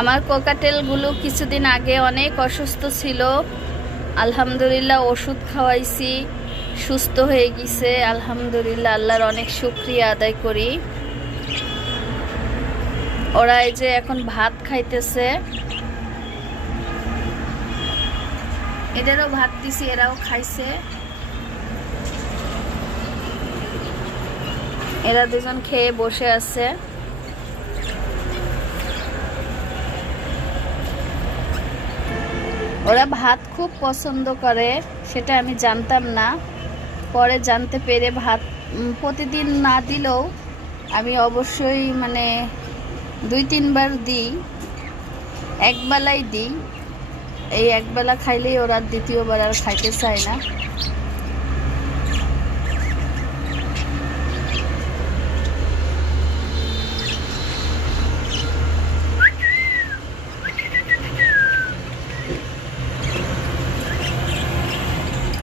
আমার কোকাটেলগুলো কিছুদিন আগে অনেক অসুস্থ ছিল। আলহামদুলিল্লাহ ওষুধ খাওয়াইছি, সুস্থ হয়ে গেছে। আলহামদুলিল্লাহ, আল্লাহর অনেক শুকরিয়া আদায় করি। ওরা এই যে এখন ভাত খাইতেছে, এদেরও ভাত দিছি, এরাও খাইছে। এরা দুজন খেয়ে বসে আছে। ওরা ভাত খুব পছন্দ করে, সেটা আমি জানতাম না, পরে জানতে পেরে ভাত প্রতিদিন না দিলেও আমি অবশ্যই মানে 2-3 বার দিই, একবেলাই দিই। এই একবেলা খাইলেই ওরা দ্বিতীয়বার আর খাইতে চায় না।